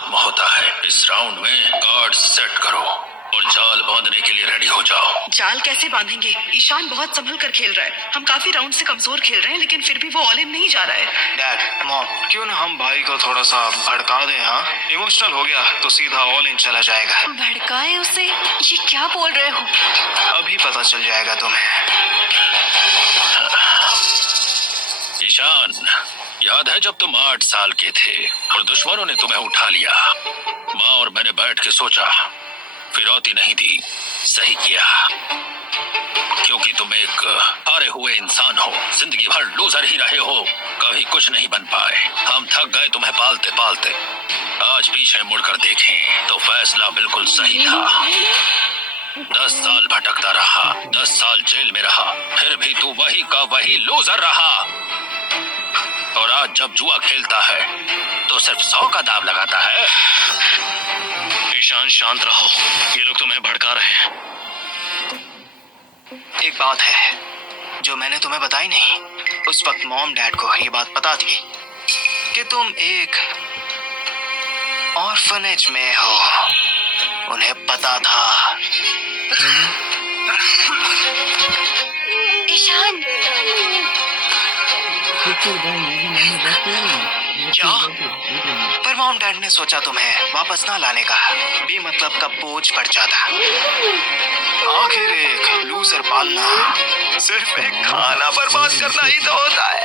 खत्म होता है। इस राउंड में कार्ड सेट करो और जाल बांधने के लिए रेडी हो जाओ। जाल कैसे बांधेंगे? ईशान बहुत संभल कर खेल रहा है। हम काफी राउंड से कमजोर खेल रहे हैं, लेकिन फिर भी वो ऑल इन नहीं जा रहा है। डैड, मॉम, क्यों ना हम भाई को थोड़ा सा भड़का दें? हाँ, इमोशनल हो गया तो सीधा ऑल इन चला जाएगा। भड़काए उसे? ये क्या बोल रहे हो? अभी पता चल जाएगा तुम्हें। ईशान, याद है जब तुम 8 साल के थे और दुश्मनों ने तुम्हें उठा लिया? माँ और मैंने बैठ के सोचा, फिरौती नहीं दी, सही किया। क्योंकि तुम एक हारे हुए इंसान हो, जिंदगी भर लूजर ही रहे हो, कभी कुछ नहीं बन पाए। हम थक गए तुम्हें पालते पालते। आज पीछे मुड़कर देखें तो फैसला बिल्कुल सही था। 10 साल भटकता रहा, 10 साल जेल में रहा, फिर भी तू वही का वही लूजर रहा। और आज जब जुआ खेलता है तो सिर्फ 100 का दाव लगाता है। ईशान, शांत रहो, ये लोग तुम्हें भड़का रहे हैं। एक बात है जो मैंने तुम्हें बताई नहीं। उस वक्त मॉम डैड को ये बात पता थी कि तुम एक ऑर्फनेज में हो। उन्हें पता था। ईशान, क्या? पर मॉम डैड ने सोचा तुम्हें वापस ना लाने का बेमतलब का बोझ पड़ जाता। आखिर एक लूजर पालना सिर्फ एक खाना बर्बाद करना ही तो होता है।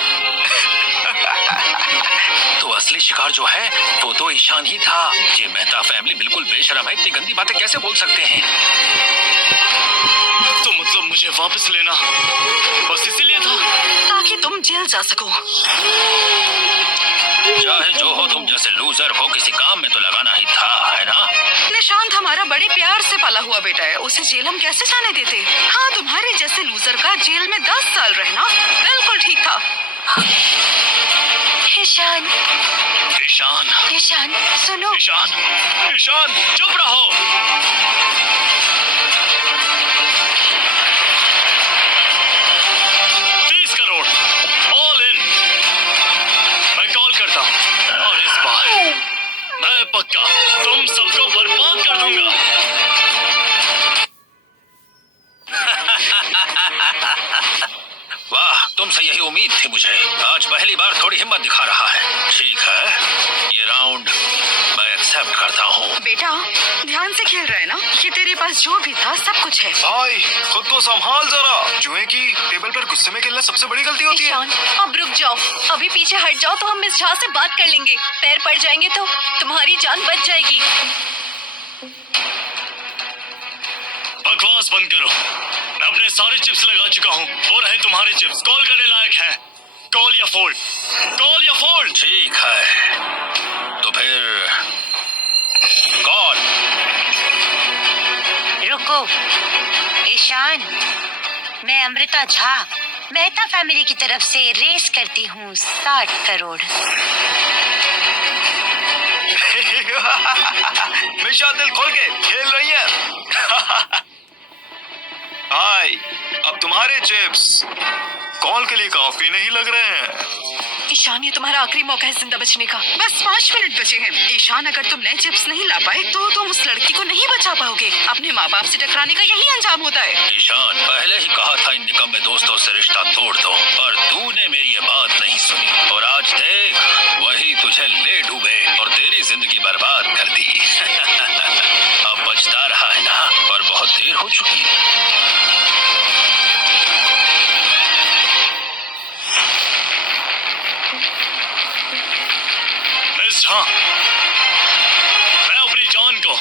तो असली शिकार जो है वो तो ईशान ही था। ये मेहता फैमिली बिल्कुल बेशरम है, इतनी गंदी बातें कैसे बोल सकते हैं? तो मतलब मुझे वापस लेना बस इसीलिए था ताकि तुम जेल जा सको। चाहे जो हो, तुम जैसे लूजर को किसी काम में तो लगाना ही था, है ना? निशांत हमारा बड़े प्यार से पाला हुआ बेटा है, उसे जेल हम कैसे जाने देते? हाँ, तुम्हारे जैसे लूजर का जेल में 10 साल रहना बिल्कुल ठीक था। ईशान, ईशान, ईशान, सुनो। ईशान, ईशान, चुप रहो। 30 करोड़ ऑल इन। मैं कॉल करता हूँ और इस बार मैं पक्का तुम सबको बर्बाद कर दूंगा। वाह, तुमसे यही उम्मीद थी मुझे। आज पहली बार थोड़ी हिम्मत दिखा रहा है। ठीक है, ये राउंड मैं एक्सेप्ट करता हूँ। बेटा, ध्यान से खेल रहा है ना? ये तेरे पास जो भी था सब कुछ है। भाई, खुद को संभाल जरा। जुए की टेबल पर गुस्से में खेलना सबसे बड़ी गलती होती है। ईशान, अब रुक जाओ। अभी पीछे हट जाओ तो हम मिस झा से बात कर लेंगे। पैर पड़ जाएंगे तो तुम्हारी जान बच जाएगी। बकवास बंद करो। मैं अपने सारे चिप्स लगा चुका हूँ। वो रहे तुम्हारे चिप्स, कॉल करने लायक है। कॉल या फोल्ड, कॉल या फोल्ड। ठीक है, तो फिर कॉल। रुको ईशान, मैं अमृता झा मेहता फैमिली की तरफ से रेस करती हूँ 60 करोड़। मिशा दिल खोल के खेल रही है। हाय, अब तुम्हारे चिप्स कॉल के लिए काफी नहीं लग रहे हैं। ईशान, ये तुम्हारा आखिरी मौका है जिंदा बचने का। बस 5 मिनट बचे हैं। ईशान, अगर तुम नए चिप्स नहीं ला पाए तो तुम उस लड़की को नहीं बचा पाओगे। अपने माँ बाप से टकराने का यही अंजाम होता है। ईशान, पहले ही कहा था इन निकम्मे दोस्तों से रिश्ता तोड़ दो, पर तूने मेरी ये बात नहीं सुनी। और आज देख, वही तुझे ले डूबे और तेरी जिंदगी बर्बाद कर दी। अब बचता रहा है ना, और बहुत देर हो चुकी है। हाँ, मैं अपनी जान को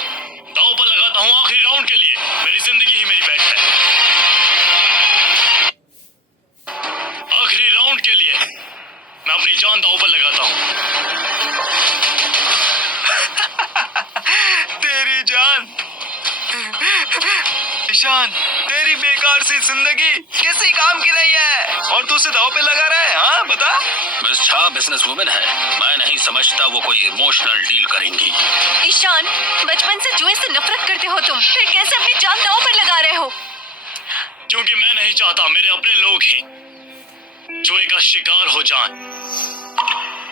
दांव पर लगाता हूँ आखिरी राउंड के लिए। मेरी जिंदगी ही मेरी बेट है। आखिरी राउंड के लिए मैं अपनी जान दांव पर लगाता हूँ। तेरी जान। ईशान, तेरी बेकार सी जिंदगी किसी काम की नहीं है और तू उसे दांव पे लगा रहा है। हाँ, बता। मिस झा बिजनेस वुमेन है, मैं नहीं समझता वो कोई इमोशनल डील करेंगी। ईशान, बचपन से जुए से नफरत करते हो तुम, फिर कैसे अपनी जान दांव पर लगा रहे हो? क्योंकि मैं नहीं चाहता मेरे अपने लोग ही जुए का शिकार हो जाएं।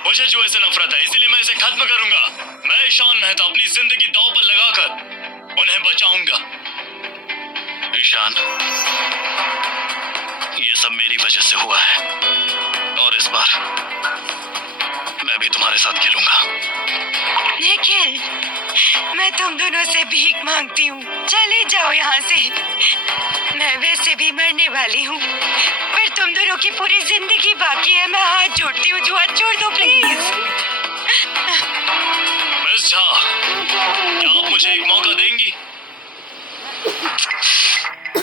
मुझे जुए से नफरत है, इसीलिए मैं इसे खत्म करूंगा। मैं ईशान मेहता अपनी जिंदगी दांव पर लगाकर उन्हें बचाऊंगा। ईशान, ये सब मेरी वजह से हुआ है और इस बार मैं भी तुम्हारे साथ खेलूंगा। निखिल, मैं तुम दोनों से भीख मांगती हूँ, चले जाओ यहाँ से। मैं वैसे भी मरने वाली हूँ, पर तुम दोनों की पूरी जिंदगी बाकी है। मैं हाथ जोड़ती हूँ, जुआ छोड़ दो प्लीज। मिस झा, क्या आप मुझे एक मौका देंगी?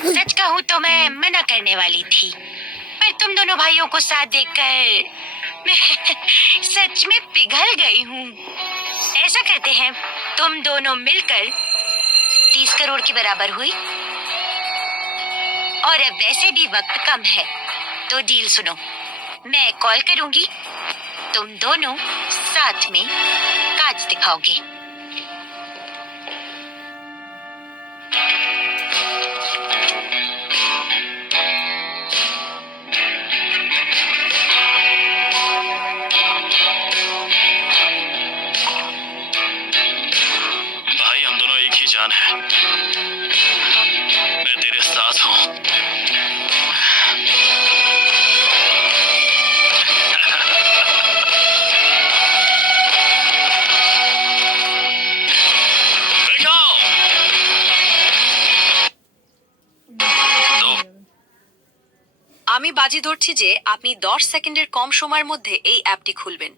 सच कहूँ तो मैं मना करने वाली थी, पर तुम दोनों भाइयों को साथ देखकर मैं सच में पिघल गई हूँ। ऐसा करते हैं, तुम दोनों मिलकर 30 करोड़ के बराबर हुई, और अब वैसे भी वक्त कम है, तो डील सुनो। मैं कॉल करूंगी, तुम दोनों साथ में काज दिखाओगे। भाई, हम दोनों एक ही जान है। मैं तेरे साथ हूँ। আমি বাজি ধরছি যে আপনি 10 সেকেন্ডের কম সময়ের মধ্যে এই অ্যাপটি খুলবেন,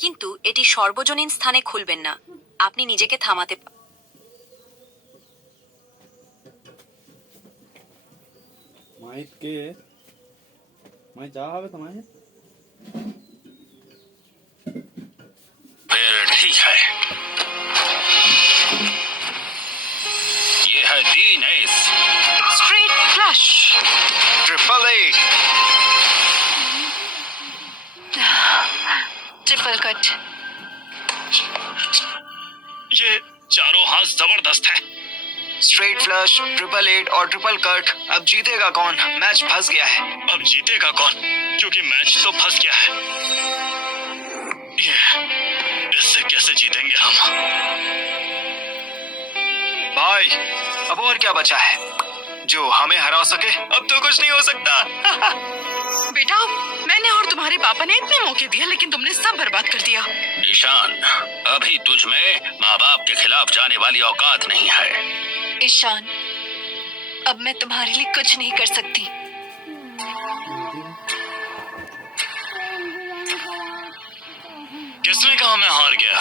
কিন্তু এটি সর্বজনীন স্থানে খুলবেন না। আপনি নিজেকে থামাতে মাইকে মাই যা হবে তোমায় फिर ठीक है। ये है तीन ace. Straight flush, triple eight, triple cut. ये चारों हाथ जबरदस्त है। स्ट्रेट फ्लश, ट्रिपल एट और ट्रिपल कट। अब जीतेगा कौन? मैच फंस गया है। अब जीतेगा कौन? क्योंकि मैच तो फंस गया है। ये इससे कैसे जीतेंगे हम? भाई, अब और क्या बचा है जो हमें हरा सके? अब तो कुछ नहीं हो सकता। बेटा, मैंने और तुम्हारे पापा ने इतने मौके दिए, लेकिन तुमने सब बर्बाद कर दिया। ईशान, अभी तुझ में माँ बाप के खिलाफ जाने वाली औकात नहीं है। ईशान, अब मैं तुम्हारे लिए कुछ नहीं कर सकती। किसने कहा मैं हार गया?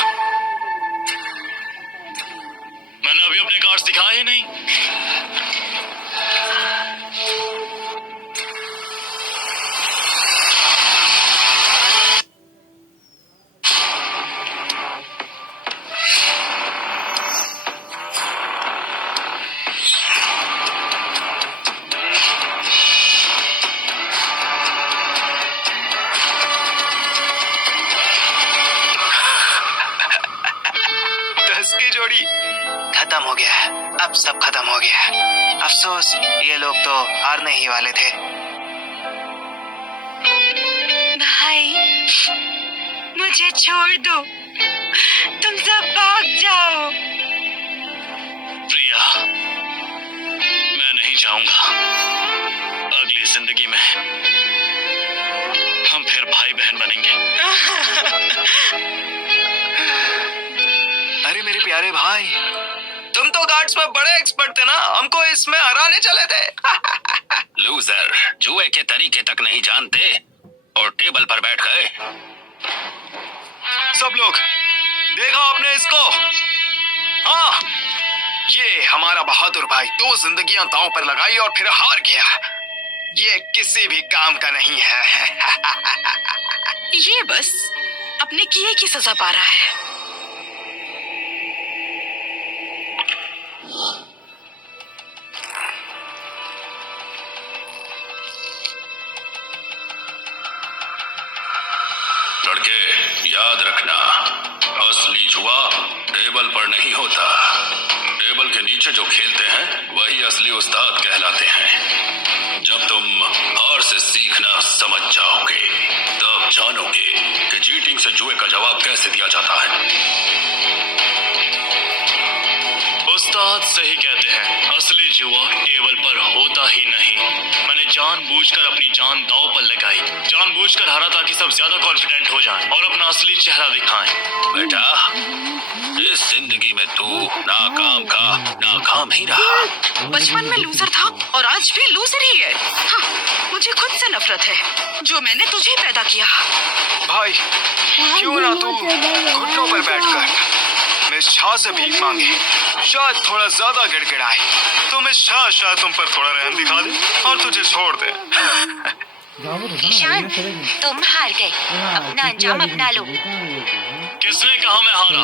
मैंने अभी अपने कार्ड्स दिखाए ही नहीं। खत्म हो गया, अब सब खत्म हो गया। अफसोस, ये लोग तो हारने ही वाले थे। भाई, मुझे छोड़ दो, तुम सब भाग जाओ। प्रिया, मैं नहीं चाहूंगा अगली जिंदगी में हम फिर भाई बहन बनेंगे। अरे मेरे प्यारे भाई, तुम तो कार्ड्स में बड़े एक्सपर्ट थे ना, हमको इसमें हराने चले थे। लूजर, जुए के तरीके तक नहीं जानते और टेबल पर बैठ गए। सब लोग देखा आपने इसको? हाँ, ये हमारा बहादुर भाई 2 जिंदगियां दांव पर लगाई और फिर हार गया। ये किसी भी काम का नहीं है। ये बस अपने किए की सजा पा रहा है। लड़के, याद रखना, असली जुआ टेबल पर नहीं होता। टेबल के नीचे जो खेलते हैं वही असली उस्ताद कहलाते हैं। जब तुम हार से सीखना समझ जाओगे तब जानोगे कि चीटिंग से जुए का जवाब कैसे दिया जाता है। उस्ताद सही कहते हैं, असली जुआ टेबल पर होता ही नहीं। मैंने जानबूझकर अपनी जान दांव पर लगाई, जानबूझकर हारा ताकि सब ज्यादा कॉन्फिडेंट हो जाएं और अपना असली चेहरा दिखाएं। बेटा, इस जिंदगी में तू नाकाम का नाकाम ही रहा। बचपन में लूजर था और आज भी लूजर ही है। हाँ, मुझे खुद से नफरत है जो मैंने तुझे पैदा किया। भाई क्यों ना तू घुटनों पर बैठकर मिस शाह से भीख मांगे, शायद थोड़ा ज्यादा गिड़गिड़ाए तो मिस शाह शायद तुम पर थोड़ा रहम दिखा दे और तुझे छोड़ दे। ईशान, तुम हार गए, अपना अंजाम अपना लो। किसने कहा मैं हारा?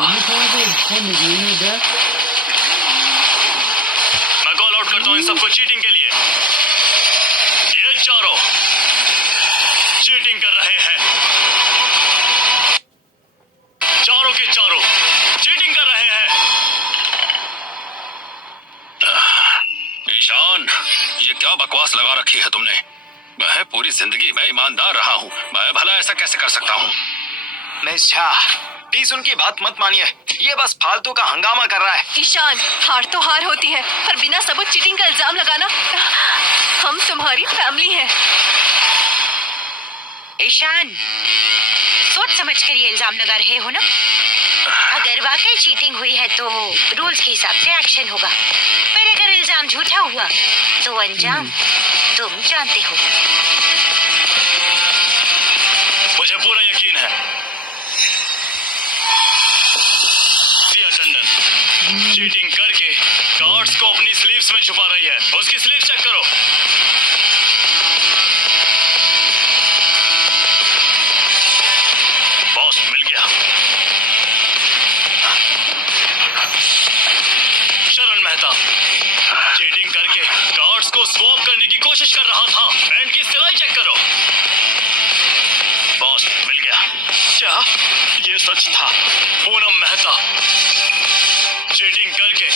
मैं कॉल आउट करता हूँ इन सबको चीटिंग के लिए। ये चारों चीटिंग कर रहे हैं, चारों के चारों चीटिंग कर रहे हैं। ईशान, ये क्या बकवास लगा रखी है तुमने? मैं पूरी जिंदगी में ईमानदार रहा हूँ, मैं भला ऐसा कैसे कर सकता हूँ? मिस शाह प्लीज उनकी बात मत मानिए, ये बस फालतू का हंगामा कर रहा है। ईशान, हार तो हार होती है पर बिना सबूत चीटिंग का इल्जाम लगाना, हम तुम्हारी फैमिली हैं। ईशान, सोच समझ कर ये इल्जाम लगा रहे हो ना? अगर वाकई चीटिंग हुई है तो रूल्स के हिसाब से एक्शन होगा, पर अगर इल्जाम झूठा हुआ तो अंजाम तुम जानते हो। मुझे पूरा यकीन है। सिया टंडन चीटिंग करके कार्ड्स को अपनी स्लीव्स में छुपा रही है, उसकी स्लीव चेक करो। बॉस, मिल गया। शरण मेहता चीटिंग करके कार्ड्स को स्वैप करने की कोशिश कर रहा था, पैंट की सिलाई चेक करो। बॉस, मिल गया। क्या ये सच था? पूनम मेहता चीटिंग करके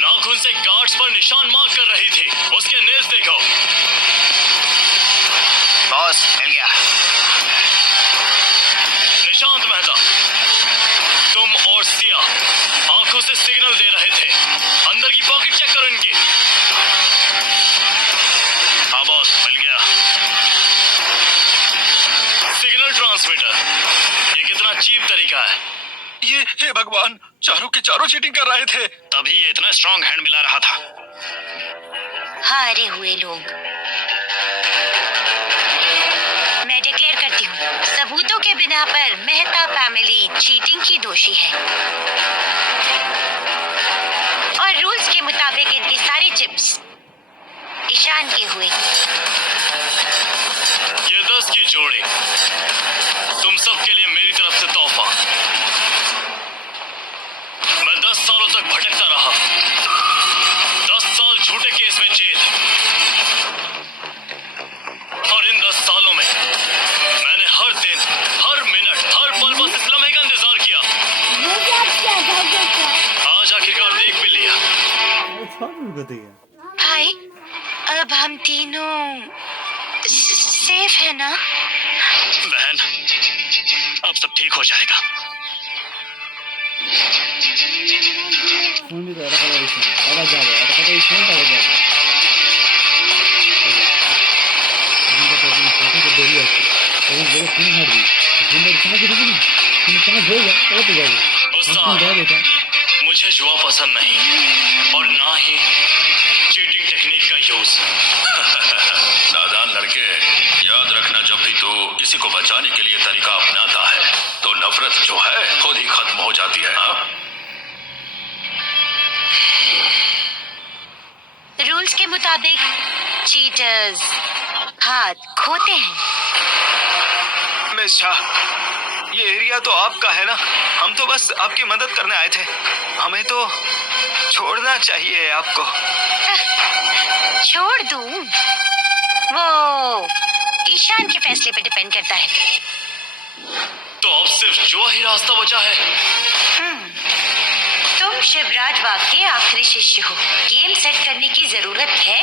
नाखून से कार्ड्स पर निशान मार्क कर रही थी, उसके नेल्स देखो। बॉस मिल गया। निशांत मेहता, तुम और सिया आंखों से सिग्नल दे रहे थे, अंदर की पॉकेट चेक करो इनकी। हाँ बॉस, मिल गया। सिग्नल ट्रांसमीटर, ये कितना चीप तरीका है। ये हे भगवान, चारों के चारों चीटिंग कर रहे थे। तभी ये इतना स्ट्रांग हैंड मिला रहा था। हारे हुए लोग, मैं डिक्लेयर करती हूँ, सबूतों के बिना पर मेहता फैमिली चीटिंग की दोषी है और रूल्स के मुताबिक इनके सारे चिप्स ईशान के हुए। ये 10 की जोड़ी तुम सबके लिए मेरी तरफ से तोहफा। मैं 10 सालों तक भटकता रहा, 10 साल झूठे केस में जेल, और इन 10 सालों में मैंने हर दिन, हर मिनट, हर पल बस इस लम्हे का इंतजार किया। आज आखिरकार देख भी लिया। भाई, अब हम तीनों सेफ है ना? बहन, अब सब ठीक हो जाएगा। उस्ताद, मुझे जुआ पसंद नहीं और ना ही चीटिंग टेक्निक का यूज। नादान लड़के, याद रखना, जब भी तू किसी को बचाने के लिए तरीका अपनाता है तो नफरत जो है खुद ही खत्म हो जाती है। हाँ? रूल्स के मुताबिक चीटर्स हाथ खोते हैं। मिस शाह, ये एरिया तो आपका है ना, हम तो बस आपकी मदद करने आए थे, हमें तो छोड़ना चाहिए आपको। छोड़ दूं? वो ईशान के फैसले पे डिपेंड करता है। तो अब सिर्फ जुआ ही रास्ता बचा है। तुम शिवराज बाग के आखिरी शिष्य हो, गेम सेट करने की जरूरत है।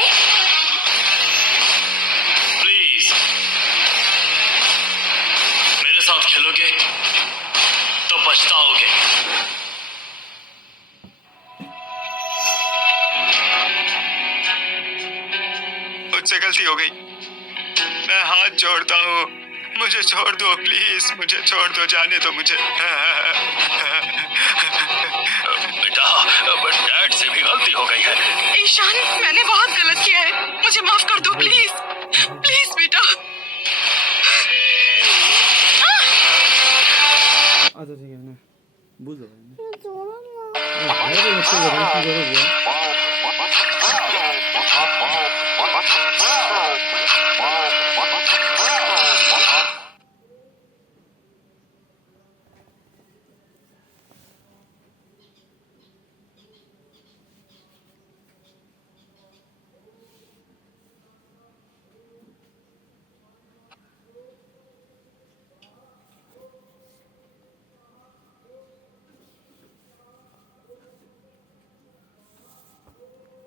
पछताओगे। मुझसे गलती हो गई, मैं हाथ जोड़ता हूँ, मुझे छोड़ दो प्लीज, मुझे छोड़ दो, जाने दो मुझे। बेटा, डैड से भी गलती हो गई है। ईशान, मैंने बहुत गलत किया है, मुझे माफ कर दो प्लीज, प्लीज बेटा। अच्छा ठीक है ना, बुझ जाओ। अरे भाई, बच्चे को की जरूरत है।